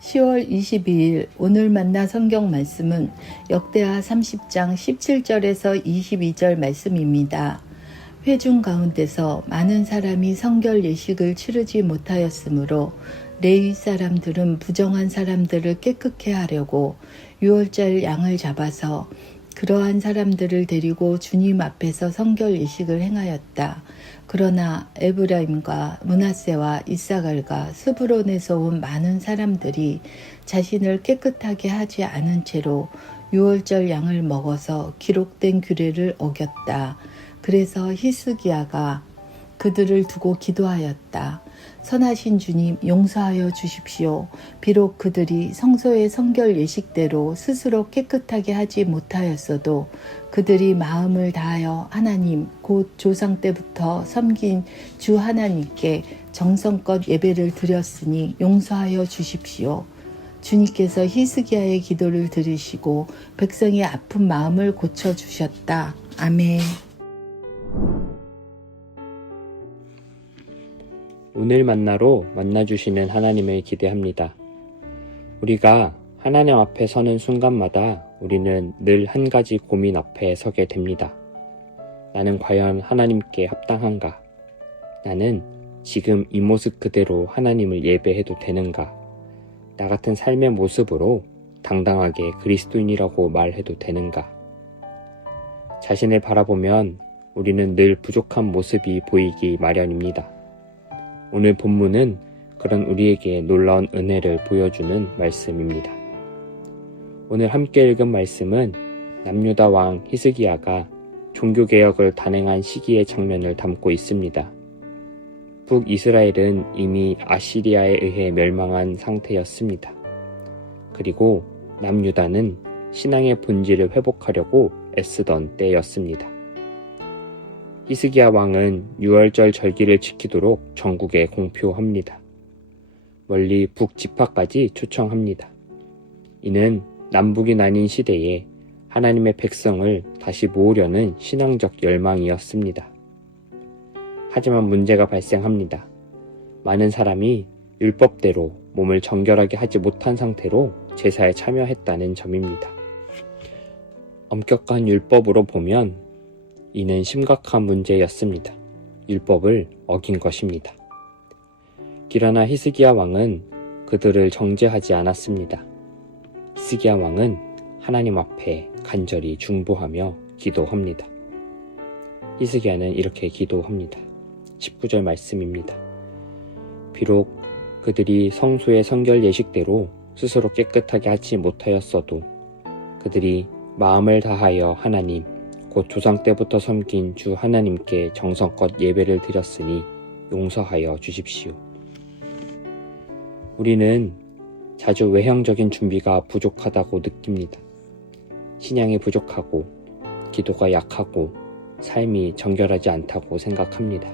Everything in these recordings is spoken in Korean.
10월 22일 오늘 만나 성경 말씀은 역대하 30장 17절에서 22절 말씀입니다. 회중 가운데서 많은 사람이 성결 예식을 치르지 못하였으므로 레위 사람들은 부정한 사람들을 깨끗게 하려고 유월절 양을 잡아서 그러한 사람들을 데리고 주님 앞에서 성결 예식을 행하였다. 그러나 에브라임과 므낫세와 이사갈과 스브론에서 온 많은 사람들이 자신을 깨끗하게 하지 않은 채로 유월절 양을 먹어서 기록된 규례를 어겼다. 그래서 히스기야가 그들을 두고 기도하였다. 선하신 주님, 용서하여 주십시오. 비록 그들이 성소의 성결 예식대로 스스로 깨끗하게 하지 못하였어도 그들이 마음을 다하여 하나님, 곧 조상 때부터 섬긴 주 하나님께 정성껏 예배를 드렸으니 용서하여 주십시오. 주님께서 히스기야의 기도를 들으시고 백성의 아픈 마음을 고쳐주셨다. 아멘. 오늘 만나로 만나주시는 하나님을 기대합니다. 우리가 하나님 앞에 서는 순간마다 우리는 늘 한 가지 고민 앞에 서게 됩니다. 나는 과연 하나님께 합당한가? 나는 지금 이 모습 그대로 하나님을 예배해도 되는가? 나 같은 삶의 모습으로 당당하게 그리스도인이라고 말해도 되는가? 자신을 바라보면 우리는 늘 부족한 모습이 보이기 마련입니다. 오늘 본문은 그런 우리에게 놀라운 은혜를 보여주는 말씀입니다. 오늘 함께 읽은 말씀은 남유다 왕 히스기야가 종교개혁을 단행한 시기의 장면을 담고 있습니다. 북이스라엘은 이미 아시리아에 의해 멸망한 상태였습니다. 그리고 남유다는 신앙의 본질을 회복하려고 애쓰던 때였습니다. 히스기야 왕은 유월절 절기를 지키도록 전국에 공표합니다. 멀리 북지파까지 초청합니다. 이는 남북이 나뉜 시대에 하나님의 백성을 다시 모으려는 신앙적 열망이었습니다. 하지만 문제가 발생합니다. 많은 사람이 율법대로 몸을 정결하게 하지 못한 상태로 제사에 참여했다는 점입니다. 엄격한 율법으로 보면 이는 심각한 문제였습니다. 율법을 어긴 것입니다. 그러나 히스기야 왕은 그들을 정죄하지 않았습니다. 히스기야 왕은 하나님 앞에 간절히 중보하며 기도합니다. 히스기야는 이렇게 기도합니다. 19절 말씀입니다. 비록 그들이 성소의 성결 예식대로 스스로 깨끗하게 하지 못하였어도 그들이 마음을 다하여 하나님, 곧 조상 때부터 섬긴 주 하나님께 정성껏 예배를 드렸으니 용서하여 주십시오. 우리는 자주 외형적인 준비가 부족하다고 느낍니다. 신앙이 부족하고 기도가 약하고 삶이 정결하지 않다고 생각합니다.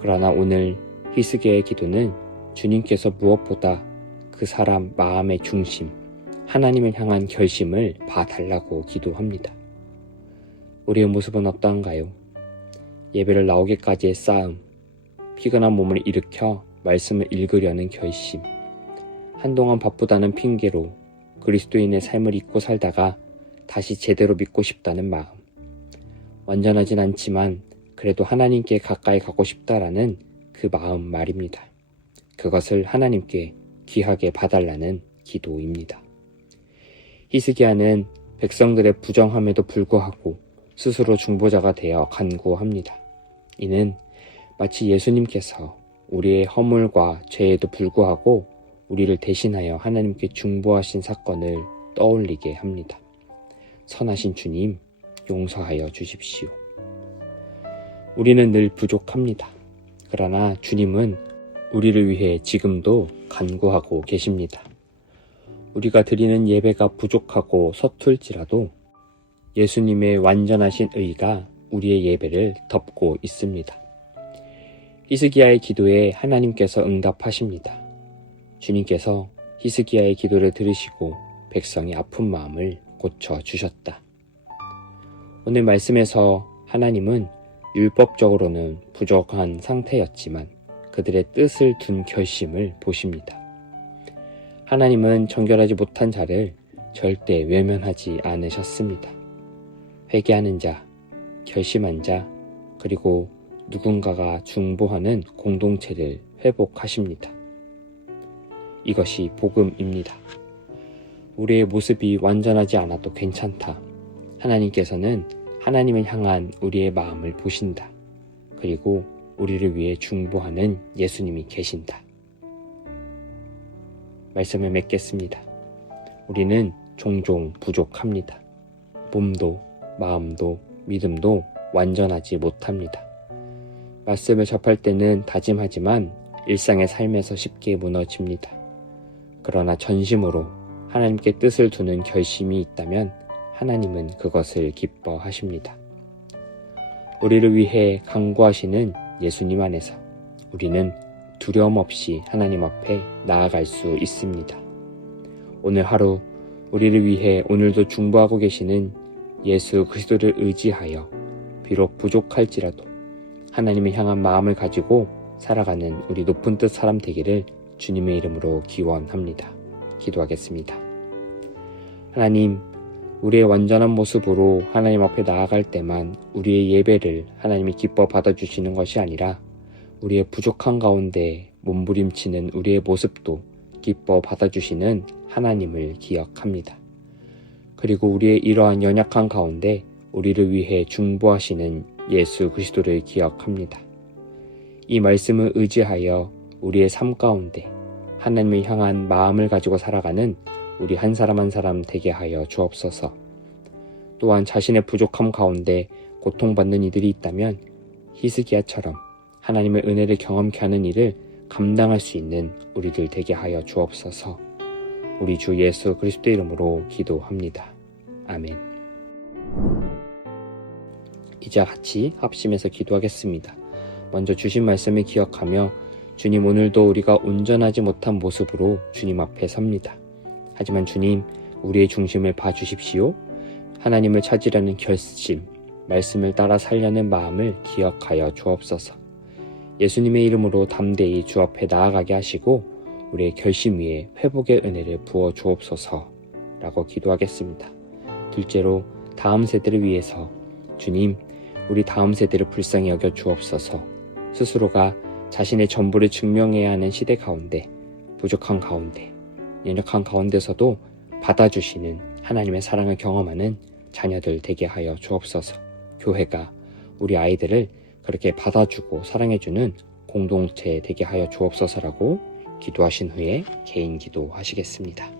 그러나 오늘 히스기야의 기도는 주님께서 무엇보다 그 사람 마음의 중심, 하나님을 향한 결심을 봐달라고 기도합니다. 우리의 모습은 어떠한가요? 예배를 나오기까지의 싸움, 피곤한 몸을 일으켜 말씀을 읽으려는 결심, 한동안 바쁘다는 핑계로 그리스도인의 삶을 잊고 살다가 다시 제대로 믿고 싶다는 마음, 완전하진 않지만 그래도 하나님께 가까이 가고 싶다라는 그 마음 말입니다. 그것을 하나님께 귀하게 봐달라는 기도입니다. 히스기야는 백성들의 부정함에도 불구하고 스스로 중보자가 되어 간구합니다. 이는 마치 예수님께서 우리의 허물과 죄에도 불구하고 우리를 대신하여 하나님께 중보하신 사건을 떠올리게 합니다. 선하신 주님, 용서하여 주십시오. 우리는 늘 부족합니다. 그러나 주님은 우리를 위해 지금도 간구하고 계십니다. 우리가 드리는 예배가 부족하고 서툴지라도 예수님의 완전하신 의가 우리의 예배를 덮고 있습니다. 히스기야의 기도에 하나님께서 응답하십니다. 주님께서 히스기야의 기도를 들으시고 백성의 아픈 마음을 고쳐주셨다. 오늘 말씀에서 하나님은 율법적으로는 부족한 상태였지만 그들의 뜻을 둔 결심을 보십니다. 하나님은 정결하지 못한 자를 절대 외면하지 않으셨습니다. 회개하는 자, 결심한 자, 그리고 누군가가 중보하는 공동체를 회복하십니다. 이것이 복음입니다. 우리의 모습이 완전하지 않아도 괜찮다. 하나님께서는 하나님을 향한 우리의 마음을 보신다. 그리고 우리를 위해 중보하는 예수님이 계신다. 말씀을 맺겠습니다. 우리는 종종 부족합니다. 몸도 마음도 믿음도 완전하지 못합니다. 말씀을 접할 때는 다짐하지만 일상의 삶에서 쉽게 무너집니다. 그러나 전심으로 하나님께 뜻을 두는 결심이 있다면 하나님은 그것을 기뻐하십니다. 우리를 위해 간구하시는 예수님 안에서 우리는 두려움 없이 하나님 앞에 나아갈 수 있습니다. 오늘 하루 우리를 위해 오늘도 중보하고 계시는 예수 그리스도를 의지하여 비록 부족할지라도 하나님을 향한 마음을 가지고 살아가는 우리 높은 뜻 사람 되기를 주님의 이름으로 기원합니다. 기도하겠습니다. 하나님, 우리의 완전한 모습으로 하나님 앞에 나아갈 때만 우리의 예배를 하나님이 기뻐 받아주시는 것이 아니라 우리의 부족한 가운데 몸부림치는 우리의 모습도 기뻐 받아주시는 하나님을 기억합니다. 그리고 우리의 이러한 연약한 가운데 우리를 위해 중보하시는 예수 그리스도를 기억합니다. 이 말씀을 의지하여 우리의 삶 가운데 하나님을 향한 마음을 가지고 살아가는 우리 한 사람 한 사람 되게 하여 주옵소서. 또한 자신의 부족함 가운데 고통받는 이들이 있다면 히스기야처럼 하나님의 은혜를 경험케 하는 일을 감당할 수 있는 우리들 되게 하여 주옵소서. 우리 주 예수 그리스도의 이름으로 기도합니다. 아멘. 이제 같이 합심해서 기도하겠습니다. 먼저 주신 말씀을 기억하며 주님, 오늘도 우리가 온전하지 못한 모습으로 주님 앞에 섭니다. 하지만 주님, 우리의 중심을 봐주십시오. 하나님을 찾으려는 결심, 말씀을 따라 살려는 마음을 기억하여 주옵소서. 예수님의 이름으로 담대히 주 앞에 나아가게 하시고 우리의 결심 위에 회복의 은혜를 부어 주옵소서 라고 기도하겠습니다. 둘째로 다음 세대를 위해서 주님, 우리 다음 세대를 불쌍히 여겨 주옵소서. 스스로가 자신의 전부를 증명해야 하는 시대 가운데, 부족한 가운데, 연약한 가운데서도 받아주시는 하나님의 사랑을 경험하는 자녀들 되게 하여 주옵소서. 교회가 우리 아이들을 그렇게 받아주고 사랑해주는 공동체 되게 하여 주옵소서라고 기도하신 후에 개인 기도하시겠습니다.